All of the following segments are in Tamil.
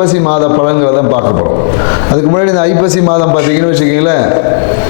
ஐப்பசி மாத பழங்களை தான் பார்க்க போகிறோம் அதுக்கு முன்னாடி இந்த ஐப்பசி மாதம் பார்த்தீங்கன்னு வச்சுக்கிங்களேன்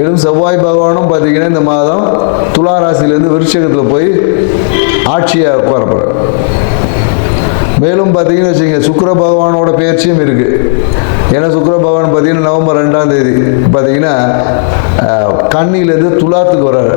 மேலும் செவ்வாய் பகவானும் பார்த்தீங்கன்னா இந்த மாதம் துலா ராசியிலேருந்து விருட்சகத்தில் போய் ஆட்சியாக உட்கார போகிறார் மேலும் பார்த்தீங்கன்னு வச்சுக்கோங்க சுக்கிர பகவானோட பயிற்சியும் இருக்குது ஏன்னா சுக்கர பகவான் பார்த்தீங்கன்னா நவம்பர் ரெண்டாம் தேதி பார்த்தீங்கன்னா அஹ், துலாத்துக்கு வர்றாரு.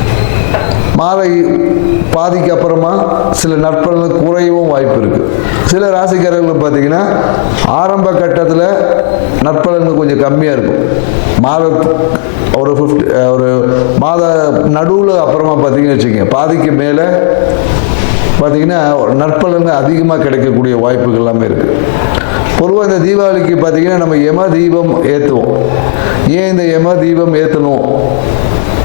மாலை பாதிக்கு அப்புறமா சில நற்பலன் குறையவும் வாய்ப்பு இருக்குது சில ராசிக்காரர்கள் பார்த்தீங்கன்னா ஆரம்ப கட்டத்தில் நற்பலன்கள் கொஞ்சம் கம்மியாக இருக்கும். மாத ஒரு ஃபிஃப்டி ஒரு மாத நடுவில் அப்புறமா பார்த்தீங்கன்னு வச்சுக்கோங்க பாதிக்கு மேலே பார்த்தீங்கன்னா நற்பலன்கள் அதிகமாக கிடைக்கக்கூடிய வாய்ப்புகள் எல்லாமே இருக்குது பொதுவாக இந்த தீபாவளிக்கு பார்த்தீங்கன்னா நம்ம யம தீபம் ஏற்றுவோம் ஏன் இந்த யம தீபம் ஏற்றணும்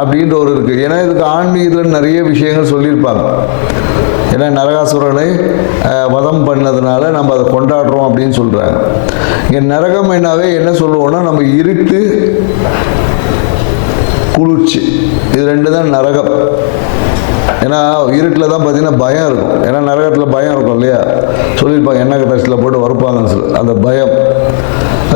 அப்படின்ற ஒரு இருக்குது ஏன்னா இதுக்கு ஆன்மீகத்தில் நிறைய விஷயங்கள் சொல்லியிருப்பாங்க. ஏன்னா நரகாசுரனை வதம் பண்ணதுனால நம்ம அதை கொண்டாடுறோம் அப்படின்னு சொல்கிறாங்க இங்கே நரகம் என்னாவே என்ன சொல்லுவோம்னா நம்ம இருட்டு குளிர்ச்சி. இது ரெண்டு தான் நரகம். ஏன்னா இருட்டில் தான் பார்த்தீங்கன்னா பயம் இருக்கும். ஏன்னா நரகத்தில் பயம் இருக்கும் இல்லையா? சொல்லியிருப்பாங்க எண்ணெய் தச்சில் போட்டு வறுப்பாங்கன்னு சொல்லி. அந்த பயம்.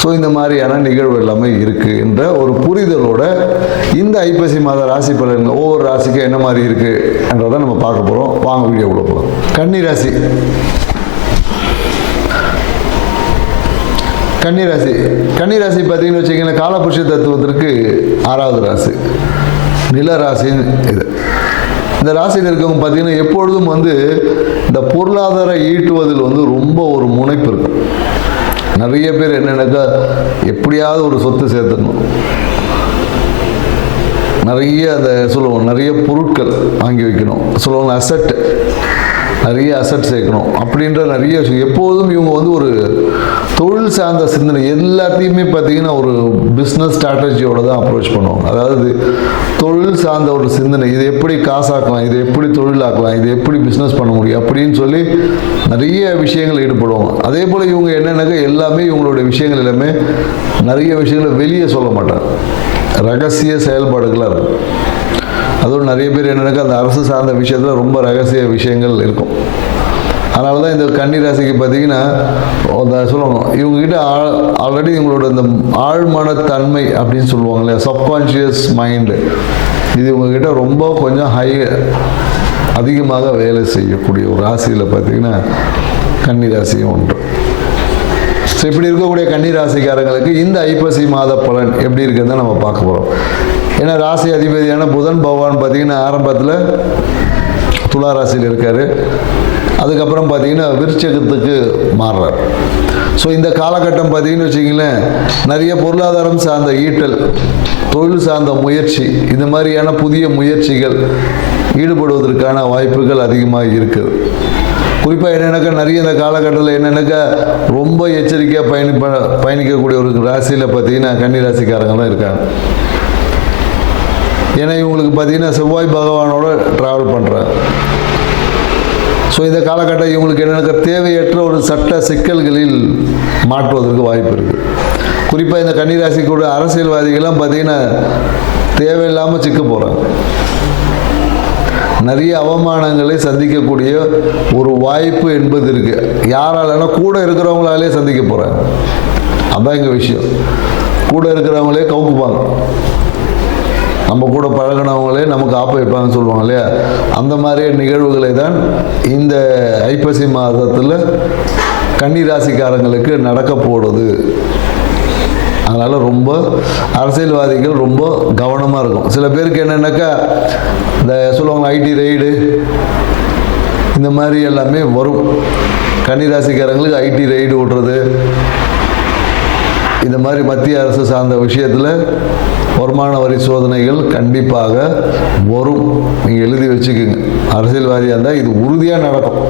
ஸோ இந்த மாதிரியான நிகழ்வு எல்லாமே இருக்குது என்ற ஒரு புரிதலோட இந்த ஐப்பசி மாத ராசி பலன்கள் ஒவ்வொரு ராசிக்கும் என்ன மாதிரி இருக்குன்றதை நம்ம பார்க்க போகிறோம் வாங்க வீடியோக்குள்ள போகிறோம் கன்னி ராசி. கன்னிராசி கன்னிராசி பார்த்தீங்கன்னு வச்சுக்கோங்களேன் காலபுருஷ தத்துவத்திற்கு ஆறாவது ராசி. நில ராசின்னு இது. இந்த ராசியில் இருக்கவங்க பார்த்தீங்கன்னா எப்பொழுதும் வந்து இந்த பொருளாதார ஈட்டுவதில் வந்து ரொம்ப ஒரு முனைப்பு இருக்கும் நிறைய பேர் என்னென்னாக்கா எப்படியாவது ஒரு சொத்து சேர்த்துடணும். நிறைய அதை சொல்லுவோம் நிறைய பொருட்கள் வாங்கி வைக்கணும். சொல்லுவாங்க அசட் நிறைய அசட் சேர்க்கணும் அப்படின்ற நிறைய விஷயம். எப்போதும் இவங்க வந்து ஒரு தொழில் சார்ந்த சிந்தனை. எல்லாத்தையுமே பார்த்தீங்கன்னா ஒரு பிஸ்னஸ் ஸ்ட்ராட்டஜியோட தான் அப்ரோச் பண்ணுவாங்க. அதாவது தொழில் சார்ந்த ஒரு சிந்தனை. இதை எப்படி காசாக்கலாம்? இதை எப்படி தொழிலாக்கலாம்? இது எப்படி பிஸ்னஸ் பண்ண முடியும்? அப்படின்னு சொல்லி நிறைய விஷயங்கள் ஈடுபடுவாங்க. அதே போல் இவங்க என்னென்னாக்கா எல்லாமே இவங்களுடைய விஷயங்கள் எல்லாமே நிறைய விஷயங்களை வெளியே சொல்ல மாட்டாங்க. ரகசிய செயல்பாடுகளாக இருக்கும். அதுவும் நிறைய பேர் என்னென்னாக்கா அந்த அரசு சார்ந்த விஷயத்தில் ரொம்ப ரகசிய விஷயங்கள் இருக்கும். அதனால தான் இந்த கன்னி ராசிக்கு பார்த்தீங்கன்னா சொல்லணும் இவங்ககிட்ட ஆல்ரெடி இவங்களோட இந்த ஆழ்மனத்தன்மை அப்படின்னு சொல்லுவாங்க இல்லையா? சப்கான்ஷியஸ் மைண்டு இது இவங்ககிட்ட ரொம்ப கொஞ்சம் ஹை அதிகமாக வேலை செய்யக்கூடிய ஒரு ராசியில் பார்த்தீங்கன்னா கன்னி ராசியும் ஒன்று. ஸோ இப்படி இருக்கக்கூடிய கன்னி ராசிக்காரங்களுக்கு இந்த ஐப்பசி மாத பலன் எப்படி இருக்குதுன்னு நம்ம பார்க்க போகிறோம் ஏன்னா ராசி அதிபதியான புதன் பகவான் பார்த்தீங்கன்னா ஆரம்பத்தில் துலா ராசியில் இருக்கார். அதுக்கப்புறம் பார்த்தீங்கன்னா விருச்சகத்துக்கு மாறுறார். ஸோ இந்த காலகட்டம் பார்த்தீங்கன்னு வச்சிங்களேன் நிறைய பொருளாதாரம் சார்ந்த ஈட்டல் தொழில் சார்ந்த முயற்சி இந்த மாதிரியான புதிய முயற்சிகள் ஈடுபடுவதற்கான வாய்ப்புகள் அதிகமாக இருக்குது குறிப்பாக என்னென்னாக்கா நிறைய இந்த காலகட்டத்தில் என்னென்னாக்கா ரொம்ப எச்சரிக்கையாக பயணிப்ப பயணிக்கக்கூடிய ஒரு ராசியில் பார்த்தீங்கன்னா கன்னி ராசிக்காரங்க தான் இருக்காங்க. ஏன்னா இவங்களுக்கு பார்த்தீங்கன்னா செவ்வாய் பகவானோட ட்ராவல் பண்ணுறாங்க ஸோ இந்த காலகட்டம் இவங்களுக்கு என்னென்ன தேவையற்ற ஒரு சட்ட சிக்கல்களில் மாற்றுவதற்கு வாய்ப்பு இருக்குது குறிப்பாக இந்த கன்னிராசிக்கூட அரசியல்வாதிகள்லாம் பார்த்தீங்கன்னா தேவையில்லாமல் சிக்க போகிறாங்க நிறைய அவமானங்களை சந்திக்கக்கூடிய ஒரு வாய்ப்பு என்பது இருக்குது யாராலனா கூட இருக்கிறவங்களாலே சந்திக்க போகிறாங்க அதான் எங்கள் விஷயம். கூட இருக்கிறவங்களே கவுக்குப்பாங்க நம்ம கூட பழகினவங்களே நமக்கு ஆப்ப வைப்பாங்கன்னு சொல்லுவாங்க இல்லையா? அந்த மாதிரியே நிகழ்வுகளை தான் இந்த ஐப்பசி மாதத்தில் கன்னி ராசிக்காரங்களுக்கு நடக்க போடுது அதனால் ரொம்ப அரசியல்வாதிகள் ரொம்ப கவனமாக இருக்கும். சில பேருக்கு என்னென்னாக்கா இந்த சொல்லுவாங்க ஐடி ரெய்டு இந்த மாதிரி எல்லாமே வரும். கன்னிராசிக்காரங்களுக்கு ஐடி ரெய்டு விடுறது இந்த மாதிரி மத்திய அரசு சார்ந்த விஷயத்தில் வருமான வரி சோதனைகள் கண்டிப்பாக வரும். நீங்கள் எழுதி வச்சுக்கோங்க. அரசியல்வாதியாக இருந்தால் இது உறுதியாக நடக்கும்.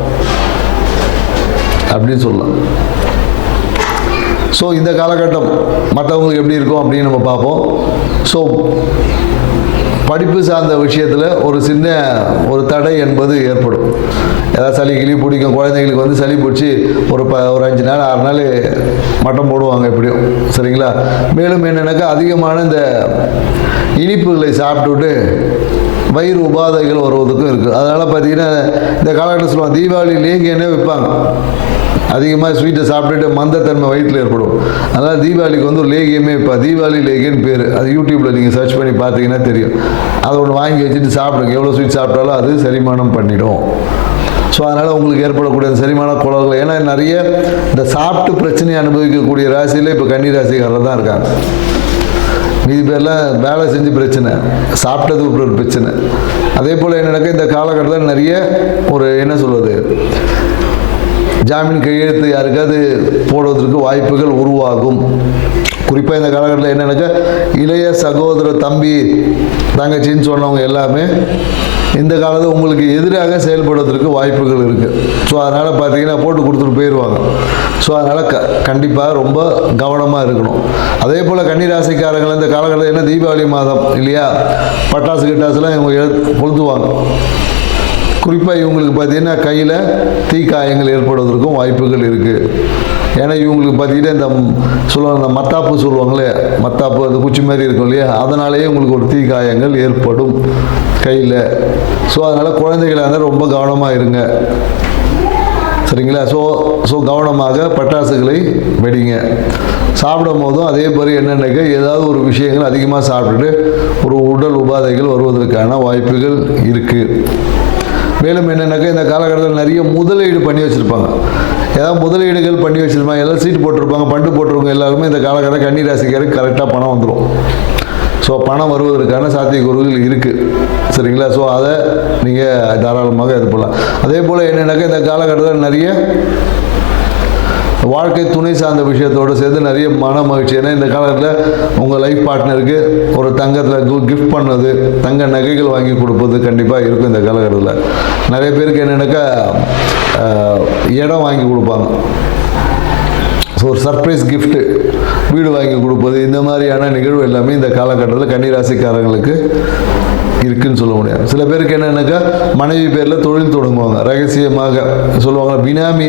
அப்படின்னு சொல்லலாம். ஸோ இந்த காலகட்டம் மற்றவங்களுக்கு எப்படி இருக்கும் அப்படின்னு நம்ம பார்ப்போம். ஸோ படிப்பு சார்ந்த விஷயத்தில் ஒரு சின்ன ஒரு தடை என்பது ஏற்படும். ஏதாவது சளி கிளி பிடிக்கும் குழந்தைங்களுக்கு வந்து சளி பிடிச்சி ஒரு ப ஒரு அஞ்சு நாள் ஆறு நாள் மட்டம் போடுவாங்க எப்படியும் சரிங்களா? மேலும் என்னென்னாக்கா அதிகமான இந்த இனிப்புகளை சாப்பிட்டுட்டு வயிறு உபாதைகள் வருவதற்கும் இருக்குது அதனால் பார்த்தீங்கன்னா இந்த காலகட்டம் சொல்லுவாங்க தீபாவளி என்ன விற்பாங்க. அதிகமாக ஸ்வீட்டை சாப்பிட்டுட்டு மந்தத்தன்மை வயிற்றில் ஏற்படும். அதனால் தீபாவளிக்கு வந்து ஒரு லேகியமே இப்போ தீபாவளி லேகியன்னு பேர். அது யூடியூப்பில் நீங்கள் சர்ச் பண்ணி பார்த்தீங்கன்னா தெரியும். அதை ஒன்று வாங்கி வச்சுட்டு சாப்பிடுங்க. எவ்வளோ ஸ்வீட் சாப்பிட்டாலும் அது செரிமானம் பண்ணிடும். ஸோ அதனால் உங்களுக்கு ஏற்படக்கூடிய அந்த செரிமான குளங்கள் ஏன்னா நிறைய இந்த சாப்பிட்டு பிரச்சனையை அனுபவிக்கக்கூடிய ராசியில் இப்போ கன்னி ராசிக்காரர் தான் இருக்காங்க. மீதி பேர்லாம் வேலை செஞ்சு பிரச்சனை சாப்பிட்டது ஒரு பிரச்சனை. அதே போல் என்னென்னாக்கா இந்த காலகட்டத்தில் நிறைய ஒரு என்ன சொல்வது ஜாமீன் கையெழுத்து யாருக்காவது போடுவதற்கு வாய்ப்புகள் உருவாகும். குறிப்பாக இந்த காலகட்டத்தில் என்னென்னாக்கா இளைய சகோதர தம்பி தங்கச்சின்னு சொன்னவங்க எல்லாமே இந்த காலத்தில் உங்களுக்கு எதிராக செயல்படுவதற்கு வாய்ப்புகள் இருக்குது ஸோ அதனால் பார்த்தீங்கன்னா போட்டு கொடுத்துட்டு போயிடுவாங்க ஸோ அதனால் க கண்டிப்பாக ரொம்ப கவனமாக இருக்கணும். அதே போல் கன்னிராசிக்காரங்கள் இந்த காலகட்டத்தில் என்ன தீபாவளி மாதம் இல்லையா? பட்டாசு கிட்டாசுலாம் இவங்க எழு கொளுத்துவாங்க குறிப்பாக இவங்களுக்கு பார்த்தீங்கன்னா கையில் தீக்காயங்கள் ஏற்படுவதற்கும் வாய்ப்புகள் இருக்குது ஏன்னா இவங்களுக்கு பார்த்தீங்கன்னா இந்த சொல்லுவாங்க இந்த மத்தாப்பு சொல்லுவாங்களே மத்தாப்பு அந்த குச்சி மாதிரி இருக்கும் இல்லையா? அதனாலேயே உங்களுக்கு ஒரு தீக்காயங்கள் ஏற்படும் கையில். ஸோ அதனால் குழந்தைகளாக இருந்தால் ரொம்ப கவனமாக இருங்க. சரிங்களா? ஸோ ஸோ கவனமாக பட்டாசுகளை வெடிங்க. சாப்பிடும் போதும் அதே மாதிரி என்னென்னக்க ஏதாவது ஒரு விஷயங்கள் அதிகமாக சாப்பிட்டுட்டு ஒரு உடல் உபாதைகள் வருவதற்கான வாய்ப்புகள் இருக்குது மேலும் என்னென்னாக்கா இந்த காலகட்டத்தில் நிறைய முதலீடு பண்ணி வச்சுருப்பாங்க. ஏதாவது முதலீடுகள் பண்ணி வச்சுருப்பாங்க எல்லாம் சீட்டு போட்டிருப்பாங்க பண்டு போட்டிருப்பாங்க எல்லாருமே இந்த காலகட்டம் கன்னிராசிக்காருக்கு கரெக்டாக பணம் வந்துடும் ஸோ பணம் வருவதற்கான சாத்தியக்கூறுகள் இருக்குது சரிங்களா? ஸோ அதை நீங்கள் தாராளமாக இது பண்ணலாம். அதே போல் என்னென்னாக்கா இந்த காலகட்டத்தில் நிறைய வாழ்க்கை துணை சார்ந்த விஷயத்தோடு சேர்ந்து நிறைய மன மகிழ்ச்சி. ஏன்னா இந்த காலத்தில் உங்கள் லைஃப் பார்ட்னருக்கு ஒரு தங்கத்தில் கிஃப்ட் பண்ணது தங்க நகைகள் வாங்கி கொடுப்பது கண்டிப்பாக இருக்கும் இந்த காலகட்டத்தில். நிறைய பேருக்கு என்னென்னாக்கா இடம் வாங்கி கொடுப்பாங்க. ஸோ ஒரு சர்ப்ரைஸ் கிஃப்ட்டு வீடு வாங்கி கொடுப்பது இந்த மாதிரியான நிகழ்வு எல்லாமே இந்த காலகட்டத்தில் கன்னிராசிக்காரங்களுக்கு இருக்குன்னு சொல்ல முடியாது. சில பேருக்கு என்னென்னாக்கா மனைவி பேரில் தொழில் தொடங்குவாங்க. ரகசியமாக சொல்லுவாங்க பினாமி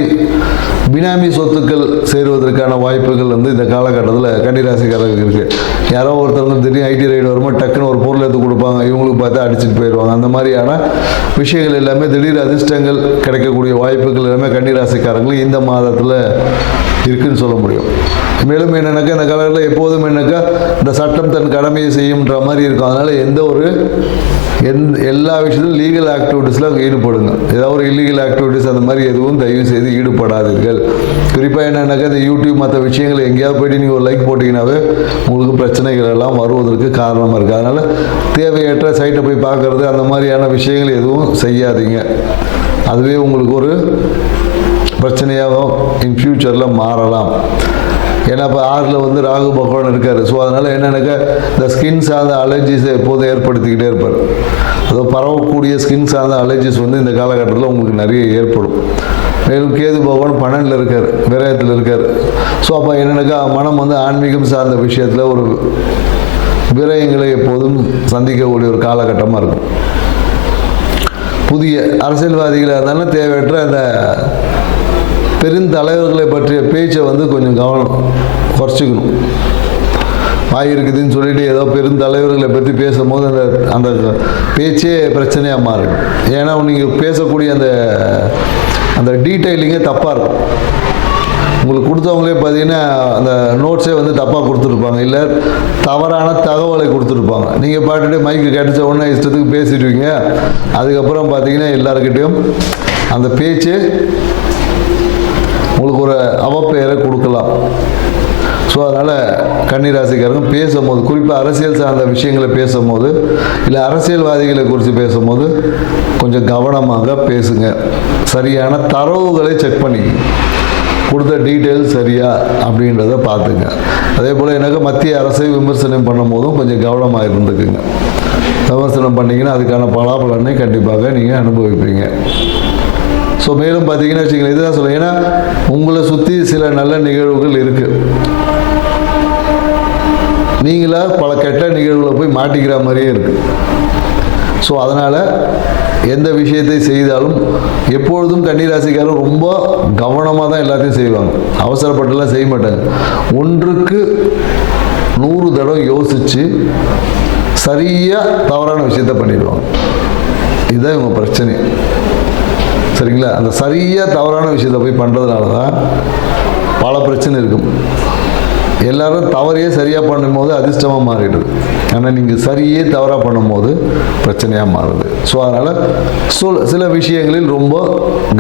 பினாமி சொத்துக்கள் சேருவதற்கான வாய்ப்புகள் வந்து இந்த காலகட்டத்தில் கன்னிராசிக்காரர்களுக்கு இருக்குது யாரோ ஒருத்தவங்க திடீர்னு ஐடி ரைடு வரும்போது டக்குன்னு ஒரு பொருள் எடுத்து கொடுப்பாங்க. இவங்களுக்கு பார்த்தா அடிச்சுட்டு போயிடுவாங்க. அந்த மாதிரியான விஷயங்கள் எல்லாமே திடீர் அதிர்ஷ்டங்கள் கிடைக்கக்கூடிய வாய்ப்புகள் எல்லாமே கன்னிராசிக்காரங்களுக்கு இந்த மாதத்தில் இருக்குன்னு சொல்ல முடியும். மேலும் என்னென்னாக்கா இந்த காலத்தில் எப்போதும் என்னக்கா இந்த சட்டம் தன் கடமையை செய்யும்ன்ற மாதிரி இருக்கும். அதனால் எந்த ஒரு எந்த எல்லா விஷயத்திலும் லீகல் ஆக்டிவிட்டீஸில் ஈடுபடுங்க. ஏதாவது ஒரு இல்லீகல் ஆக்டிவிட்டீஸ் அந்த மாதிரி எதுவும் தயவு செய்து ஈடுபடாதீர்கள். குறிப்பாக என்னென்னாக்கா இந்த யூடியூப் மற்ற விஷயங்கள் எங்கேயாவது போயிட்டு நீங்கள் ஒரு லைக் போட்டிங்கனாவே உங்களுக்கு பிரச்சனைகள் எல்லாம் வருவதற்கு காரணமாக இருக்குது அதனால் தேவையற்ற சைட்டை போய் பார்க்குறது அந்த மாதிரியான விஷயங்கள் எதுவும் செய்யாதீங்க. அதுவே உங்களுக்கு ஒரு பிரச்சனையாகவும் இன் ஃப்யூச்சரில் மாறலாம். ஏன்னா இப்போ ஆறில் வந்து ராகு பகவான் இருக்கார். ஸோ அதனால் என்னென்னாக்கா இந்த ஸ்கின் சார்ந்த அலர்ஜிஸை எப்போதும் ஏற்படுத்திக்கிட்டே இருப்பார். அதோ பரவக்கூடிய ஸ்கின் சார்ந்த அலர்ஜிஸ் வந்து இந்த காலகட்டத்தில் உங்களுக்கு நிறைய ஏற்படும். மேலும் கேது பகவான் பன்னெண்டில் இருக்கார் விரயத்தில் இருக்கார். ஸோ அப்போ என்னென்னாக்கா மனம் வந்து ஆன்மீகம் சார்ந்த விஷயத்தில் ஒரு விரயங்களை எப்போதும் சந்திக்கக்கூடிய ஒரு காலகட்டமாக இருக்கும். புதிய அரசியல்வாதிகளாக இருந்தாலும் தேவையற்ற அந்த பெருந்தலைவர்களை பற்றிய பேச்சை வந்து கொஞ்சம் கவனம் குறைச்சிக்கணும். வாய் இருக்குதுன்னு சொல்லிட்டு ஏதோ பெருந்தலைவர்களை பற்றி பேசும்போது அந்த அந்த பேச்சே பிரச்சனையாக மாறும் ஏன்னா நீங்கள் பேசக்கூடிய அந்த அந்த டீட்டெயிலிங்கே தப்பாக இருக்கும். உங்களுக்கு கொடுத்தவங்களே பார்த்தீங்கன்னா அந்த நோட்ஸே வந்து தப்பாக கொடுத்துருப்பாங்க. இல்லை தவறான தகவலை கொடுத்துருப்பாங்க. நீங்கள் பாட்டுட்டு மைக்கு கிடச்ச உடனே இஷ்டத்துக்கு பேசிடுவீங்க அதுக்கப்புறம் பார்த்தீங்கன்னா எல்லாருக்கிட்டேயும் அந்த பேச்சு ஒரு அவப்பெயரை கொடுக்கலாம். ஸோ அதனால் கன்னிராசிக்காரங்க பேசும்போது குறிப்பாக அரசியல் சார்ந்த விஷயங்களை பேசும்போது இல்லை அரசியல்வாதிகளை குறித்து பேசும்போது கொஞ்சம் கவனமாக பேசுங்க. சரியான தரவுகளை செக் பண்ணி கொடுத்த டீட்டெயில் சரியா அப்படின்றத பார்த்துங்க. அதே போல் எனக்கு மத்திய அரசை விமர்சனம் பண்ணும் போதும் கொஞ்சம் கவனமாக இருந்துக்குங்க. விமர்சனம் பண்ணிங்கன்னா அதுக்கான பலாபலனை கண்டிப்பாக நீங்கள் அனுபவிப்பீங்க. ஸோ மேலும் பார்த்தீங்கன்னா வச்சுக்கோங்களேன் இதுதான் சொல்லுங்கள் ஏன்னா உங்களை சுற்றி சில நல்ல நிகழ்வுகள் இருக்குது நீங்களா பல கெட்ட நிகழ்வுகளை போய் மாட்டிக்கிற மாதிரியே இருக்குது ஸோ அதனால் எந்த விஷயத்தை செய்தாலும் எப்பொழுதும் கன்னிராசிக்காரர் ரொம்ப கவனமாக தான் எல்லாத்தையும் செய்வாங்க. அவசரப்பட்டுலாம் செய்ய மாட்டாங்க. ஒன்றுக்கு நூறு தடவை யோசித்து சரியாக தவறான விஷயத்த பண்ணிடுவாங்க. இதுதான் இவங்க பிரச்சனை. சரிங்களா? அந்த சரியாக தவறான விஷயத்தை போய் பண்ணுறதுனால தான் பல பிரச்சனை இருக்கும். எல்லாரும் தவறையே சரியாக பண்ணும்போது அதிர்ஷ்டமாக மாறிடுது ஆனால் நீங்கள் சரியே தவறாக பண்ணும்போது பிரச்சனையாக மாறுது. ஸோ அதனால் சொல் சில விஷயங்களில் ரொம்ப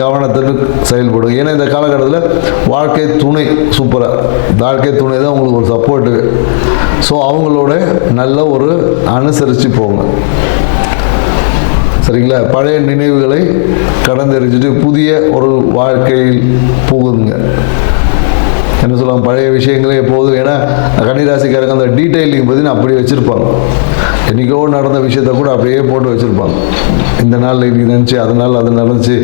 கவனத்துக்கு செயல்படும் ஏன்னா இந்த காலகட்டத்தில் வாழ்க்கை துணை சூப்பராக வாழ்க்கை துணை தான் உங்களுக்கு ஒரு சப்போர்ட்டு ஸோ அவங்களோட நல்ல ஒரு அனுசரித்து போங்க. சரிங்களா? பழைய நினைவுகளை கடந்தெறிஞ்சிட்டு புதிய ஒரு வாழ்க்கையில் புகுதுங்க என்ன சொல்லுவாங்க பழைய விஷயங்களே எப்போதும் ஏன்னா கன்னிராசிக்காரங்க அந்த டீட்டெயிலிங் பார்த்தீங்கன்னா அப்படியே வச்சுருப்பாங்க. என்றைக்கோ நடந்த விஷயத்த கூட அப்படியே போட்டு வச்சுருப்பாங்க. இந்த நாளில் இன்னைக்கு நினச்சி அதனால் அது நடந்துச்சு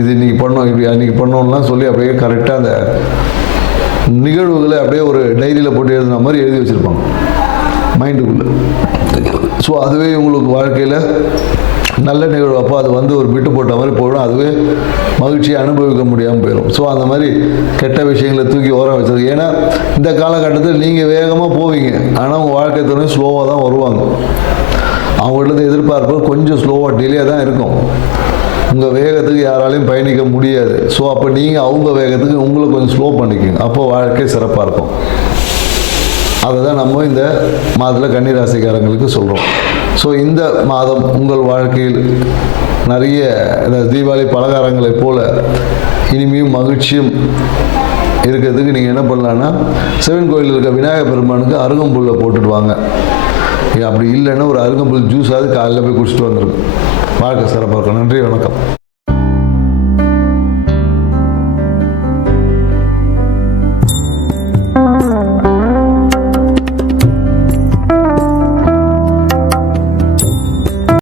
இது இன்னைக்கு பண்ணோம் இப்படி அன்றைக்கி பண்ணோம்லாம் சொல்லி அப்படியே கரெக்டாக அந்த நிகழ்வுகளை அப்படியே ஒரு டைரியில் போட்டு எழுதுன மாதிரி எழுதி வச்சுருப்பாங்க. மைண்டுக்குள்ளே. ஸோ அதுவே உங்களுக்கு வாழ்க்கையில் நல்ல நிகழ்வு. அப்போ அது வந்து ஒரு விட்டு போட்ட மாதிரி போயிடும். அதுவே மகிழ்ச்சியை அனுபவிக்க முடியாமல் போயிடும். ஸோ அந்த மாதிரி கெட்ட விஷயங்களை தூக்கி ஓரம் வச்சது. ஏன்னா இந்த காலகட்டத்தில் நீங்கள் வேகமாக போவீங்க. ஆனால் உங்கள் வாழ்க்கை துணை ஸ்லோவாக தான் வருவாங்க. அவங்கள்ட்ட எதிர்பார்ப்பு கொஞ்சம் ஸ்லோவாக டிலே தான் இருக்கும். உங்கள் வேகத்துக்கு யாராலையும் பயணிக்க முடியாது. ஸோ அப்போ நீங்கள் அவங்க வேகத்துக்கு உங்களை கொஞ்சம் ஸ்லோ பண்ணிக்கோங்க. அப்போ வாழ்க்கை சிறப்பாக இருக்கும். அதை தான் நம்ம இந்த மாதத்தில் கன்னிராசிக்காரங்களுக்கு சொல்கிறோம் ஸோ இந்த மாதம் உங்கள் வாழ்க்கையில் நிறைய இந்த தீபாவளி பலகாரங்களைப் போல இனிமையும் மகிழ்ச்சியும் இருக்கிறதுக்கு நீங்கள் என்ன பண்ணலான்னா சிவன் கோயிலில் இருக்க விநாயகர் பெருமானுக்கு அருகம்புல்லை போட்டுட்டு வாங்க. அப்படி இல்லைன்னா ஒரு அருகம்புல் ஜூஸாவது காலையில் போய் குடிச்சிட்டு வந்துடும் வாழ்க்கை சிறப்பாக இருக்கும் நன்றி வணக்கம்.